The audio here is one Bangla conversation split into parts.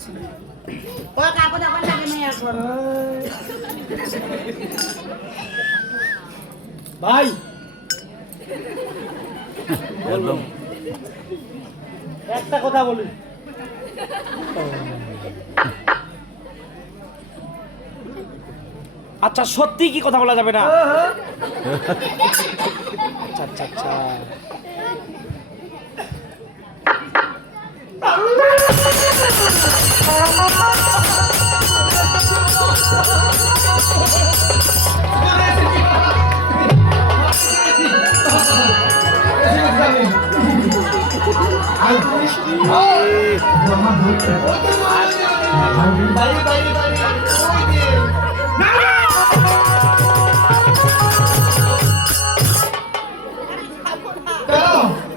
যাচ্ছি। ও কাপড় দাপড় লাগে না এখন। ভাই বললাম একটা কথা বলি, আচ্ছা সত্যি কি কথা বলা যাবে না? আচ্ছা আচ্ছা আচ্ছা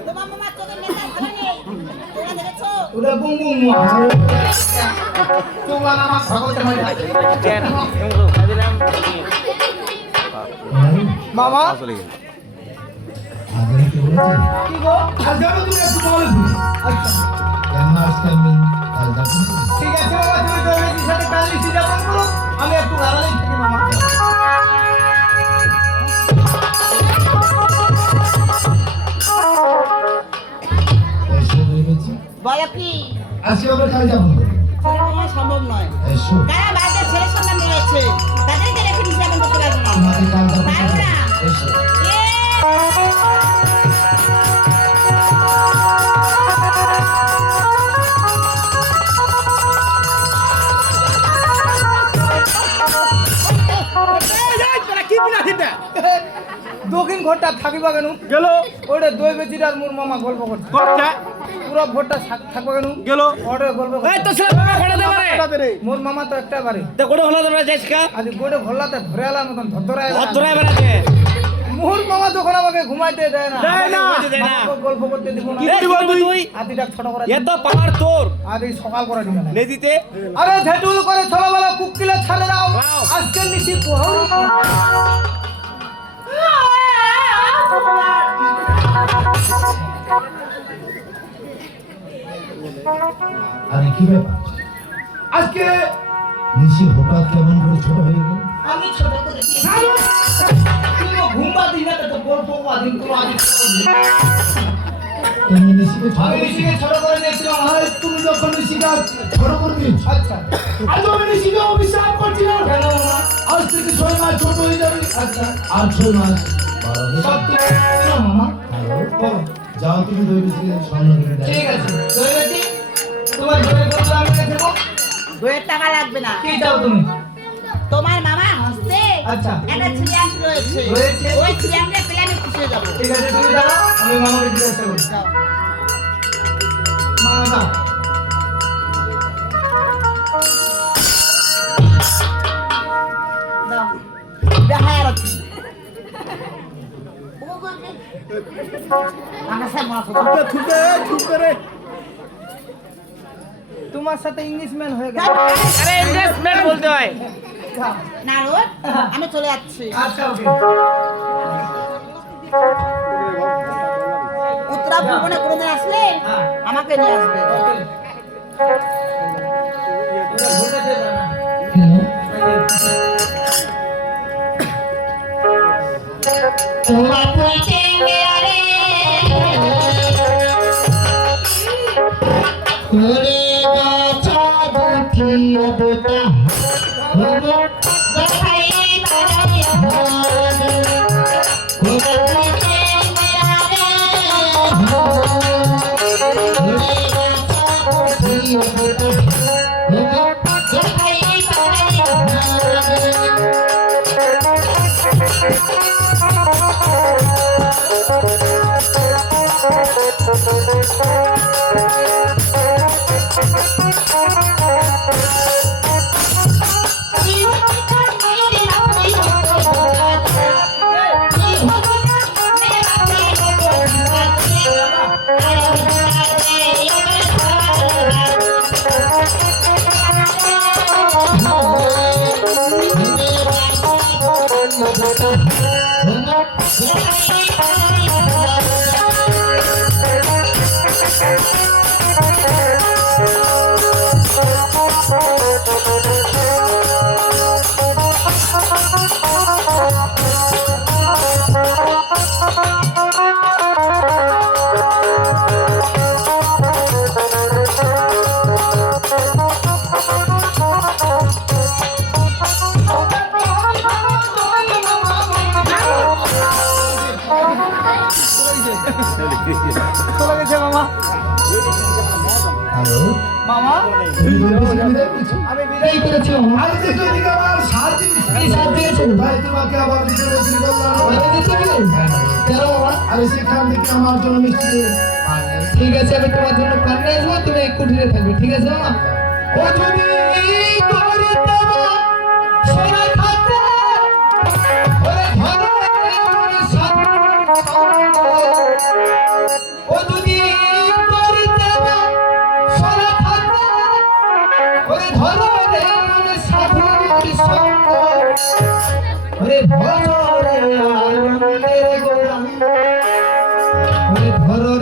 তোমার মামার চোখের নেশা ভালো নেই। তোমরা দেখেছো? ওটা বুম বুম তোমরা আমার ভগতে মারি মামা চলে গেল। কি গো আজকাল তুমি একটু বলে দিই। আচ্ছা ঠিক আছে বাবা, তুমি দৌড়ের সাথে কাল লিখে যাবেন করো, আমি একটু আড়ালেই থাকি মামা। বলো কি? আজকে আমরা কাল যাবো সেটা তোমার সম্ভব নয়। এসো কারা বাড়িতে ছেলের সন্তান রয়েছে, তাদেরকে রেখে নিষেধন করতে পারবো না। তোমাকে কাল যাবো পারবো না। এসো কি বিনাশিটা দক্ষিণ ঘরটা থাকিবা কেন গেল ওটা দই বেচিটার মোর মামা গল্প করছে, কথা পুরো ভোটটা থাকবা কেন গেল ওটা গল্প এই তো করছে। ছেলে বাবা খড়া দে পারে মোর মামা তো একটা বারে তো কোড়ে হলো তোমরা যাইসকা আজ গোটে ঘরলাতে ধরে আলার মতন ধরধরায় হাত ধরে বেড়াতে মোর মামা তখন আমাকে ঘুমাইতে দেয় না, দেয় না। আমাকে গল্প করতে দিব না। কি করবি তুই আদিটা ছোট করে এত পাওয়ার তোর আদি সকাল করে দিবে না। নে দিতে আরে ঝেটুল করে ছোটবেলা কুকিলে ছাড়ে দাও, দাও। আজকে নিশি পোহাও আরে কি ব্যাপার আজকে নিশি হঠাৎ কেমন করে ছোট হয়ে গেল? আমি ছোট করে দিয়েছি। ঘুমবা দিন না তো গল্প আদিন তো আদিন তুমি নিশিকে ছোট আমি নিশিকে ছোট করে দিয়েছিলাম। আরে তুমি যখন নিশিকে ছোট করে দিয়েছো, আচ্ছা আজ আমি নিশিকে অভিশাপ করছি না কেন মামা? আজ থেকে 6 মাস ছোট হয়ে যাবে। আচ্ছা আর 6 মাস বড় হবে। সত্যি না মামা? বলো। যাও তুমি দই নিশিকে স্বর্ণ কিনে দাও। ঠিক আছে দই বেশি তোমার দই বলতে আমি দেবো। দইয়ের টাকা লাগবে না। কি চাও তুমি? তোমার মামা হস্তে আচ্ছা একটা ছিলিয়ান রয়েছে। রয়েছে? ওই ছিলিয়ানটা পেলে আমি খুশি হয়ে যাবো। ঠিক আছে তুমি দাঁড়াও, আমি মামাকে জিজ্ঞাসা করি। যাও। মামা দাও। দাও। দেখা আর কি? ও বলবে। আমার সাথে মাছ হবে। থুকে রে তোমার সাথে ইংলিশম্যান হয়ে গেল। আরে ইনভেস্টমেন্ট বলতে হয় নারদ, আমি চলে যাচ্ছি। আচ্ছা ওকে। উত্তরা ভ্রমণে কোনোদিন আসলে আমাকে নিয়ে আসবে। তোমার পরিচয় আরে করে গাছা দুটি অবতা দেখাই বাড়াই হারে তোমার পরিচয় আরে দেখাই বাড়াই Thank you. মামা তুমি দৈবেশীকে বিদায় করেছো? আমি বিদায় করেছি মামা। আরে দেখো এদিকে আমার সাহায্য কি সাহায্য হয়েছে? ভাই তোমাকে আবার দিতে বলছি বললাম আমি দিতে হবে? কেন মামা? আরে সেখান থেকে আমার জন্য মিষ্টি ঠিক আছে, আমি তোমার জন্য পান নিয়ে আসবো, তুমি এই কুঠিরে থাকবে, ঠিক আছে মামা? ও যদি করে দেবো সোনা খাতে, ওরে ধরো রে সাধু। ও যদি করে দেবো সোনা খাতে, ওরে ধরো রে সাধুর সঙ্গ, ওরে ধরো রে আনন্দের গোড়া, ওরে ধরো